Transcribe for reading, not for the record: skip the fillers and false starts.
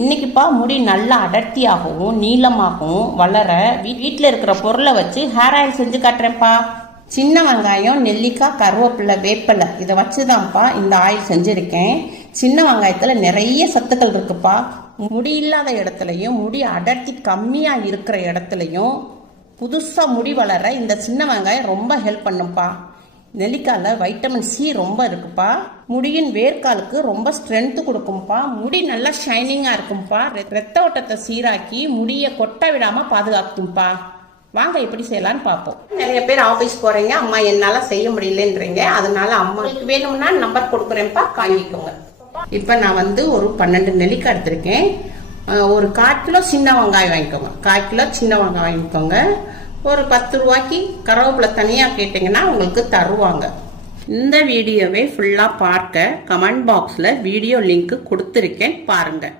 இன்னைக்குப்பா முடி நல்லா அடர்த்தியாகவும் நீளமாகவும் வளர வீட்டில் இருக்கிற பொருளை வச்சு ஹேர் ஆயில் செஞ்சு காட்டுறேன்ப்பா. சின்ன வெங்காயம், நெல்லிக்காய், கருவேப்பிலை, வேப்பிலை இதை வச்சுதான்ப்பா இந்த ஆயில் செஞ்சுருக்கேன். சின்ன வெங்காயத்தில் நிறைய சத்துக்கள் இருக்குப்பா. முடி இல்லாத இடத்துலையும் முடி அடர்த்தி கம்மியாக இருக்கிற இடத்துலையும் புதுசாக முடி வளர இந்த சின்ன வெங்காயம் ரொம்ப ஹெல்ப் பண்ணுப்பா. நெல்லிக்காயில் வைட்டமின் சி ரொம்ப இருக்குப்பா. முடியின் வேர்க்காலுக்கு ரொம்ப ஸ்ட்ரென்த்து கொடுக்கும்பா. முடி நல்லா ஷைனிங்காக இருக்கும்பா. ரத்த ஓட்டத்தை சீராக்கி முடியை கொட்ட விடாமல் பாதுகாக்கும்பா. வாங்க எப்படி செய்யலான்னு பார்ப்போம். நிறைய பேர் ஆஃபீஸ் போகிறீங்க, அம்மா என்னால் செய்ய முடியலன்றீங்க. அதனால அம்மாவுக்கு வேணும்னா நம்பர் கொடுக்குறேன்ப்பா, வாங்கிக்கோங்க. இப்போ நான் ஒரு 12 நெல்லிக்காய் எடுத்திருக்கேன். ஒரு 1/4 கிலோ சின்ன வெங்காயம் வாங்கிக்கோங்க. 1/4 கிலோ சின்ன வெங்காயம் வாங்கிக்கோங்க. ஒரு 10 ரூபாய்க்கு கருவேப்பிலை தனியாக கேட்டிங்கன்னா உங்களுக்கு தருவாங்க. இந்த வீடியோவை ஃபுல்லாக பார்க்க கமெண்ட் பாக்ஸில் வீடியோ லிங்க் கொடுத்துருக்கேன், பாருங்கள்.